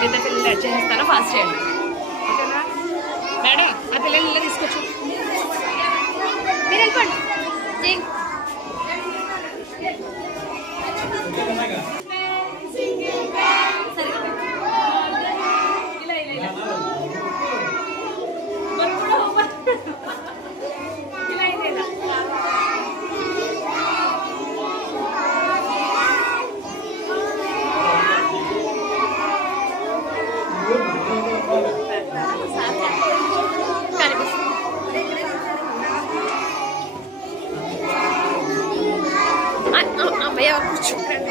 మిగతా పిల్లలు యాడ్ చేసేస్తాను, ఫాస్ట్ చేయండి ఓకేనా. మేడం ఆ పిల్లలు ఇలా తీసుకొచ్చు, మీరు వెళ్ళిపోండి. అమ్మయ్య కూర్చుంటాను.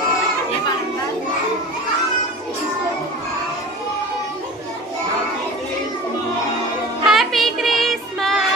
హ్యాపీ క్రిస్మస్,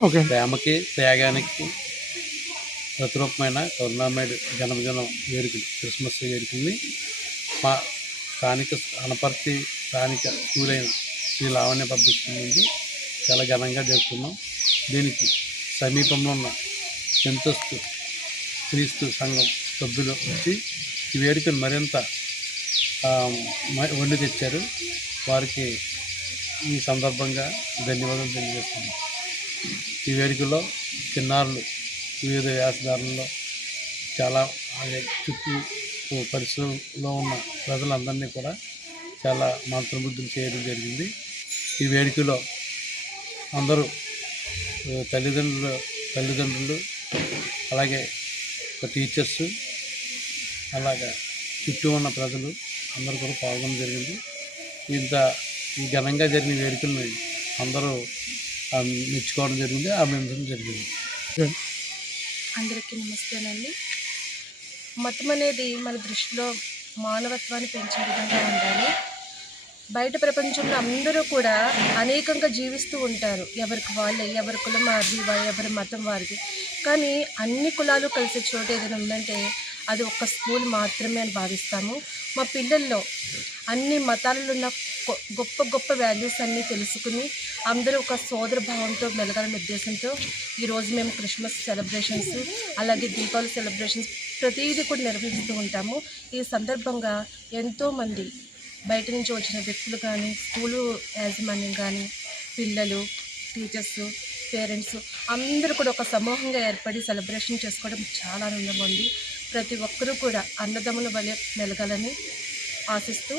ప్రేమకి త్యాగానికి ప్రతిరూపమైన కరుణామయుడు జన్మదినం వేడుకలు, క్రిస్మస్ వేడుకల్ని మా స్థానిక అనపర్తి స్థానిక స్కూల్ అయిన శ్రీ లావణ్య పబ్లిక్ స్కూల్ నుండి చాలా ఘనంగా జరుపుకున్నాం. దీనికి సమీపంలో ఉన్న సెంతస్తు క్రీస్తు సంఘం సభ్యులు వచ్చి ఈ వేడుకను మరింత వండి తెచ్చారు. వారికి ఈ సందర్భంగా ధన్యవాదాలు తెలియజేస్తున్నాం. ఈ వేడుకలో చిన్నారులు వివిధ వేషధారణలో చాలా చుట్టూ పరిసరంలో ఉన్న ప్రజలందరినీ కూడా చాలా మంత్రముగ్ధులు చేయడం జరిగింది. ఈ వేడుకలో అందరూ తల్లిదండ్రులు అలాగే టీచర్స్ అలాగే చుట్టూ ఉన్న ప్రజలు అందరూ కూడా పాల్గొనడం జరిగింది. ఈ ఘనంగా జరిగిన వేడుకల్ని అందరూ మెచ్చుకోవడం జరిగింది, అభినందించడం జరిగింది. అందరికీ నమస్తేనండి. మతం అనేది మన దృష్టిలో మానవత్వాన్ని పెంచే విధంగా ఉండాలి. బయట ప్రపంచంలో అందరూ కూడా అనేకంగా జీవిస్తూ ఉంటారు. ఎవరికి వాళ్ళే, ఎవరి కులం వారిది, ఎవరి మతం వారిది. కానీ అన్ని కులాలు కలిసే చోటు ఏదైనా ఉందంటే అది ఒక్క స్కూల్ మాత్రమే అని భావిస్తాము. మా పిల్లల్లో అన్ని మతాలలో ఉన్న గొప్ప గొప్ప వాల్యూస్ అన్నీ తెలుసుకుని అందరూ ఒక సోదర భావంతో మెలగాలనే ఉద్దేశంతో ఈరోజు మేము క్రిస్మస్ సెలబ్రేషన్స్, అలాగే దీపావళి సెలబ్రేషన్స్ ప్రతిదీ కూడా నిర్వహిస్తూ ఉంటాము. ఈ సందర్భంగా ఎంతోమంది బయట నుంచి వచ్చిన వ్యక్తులు కానీ, స్కూలు యాజమాన్యం కానీ, పిల్లలు, టీచర్స్, పేరెంట్స్ అందరూ కూడా ఒక సమూహంగా ఏర్పడి సెలబ్రేషన్ చేసుకోవడం చాలా ఆనందంగా ఉంది. ప్రతి ఒక్కరూ కూడా అన్నదమ్ముల వలె మెలగాలని ఆశిస్తూ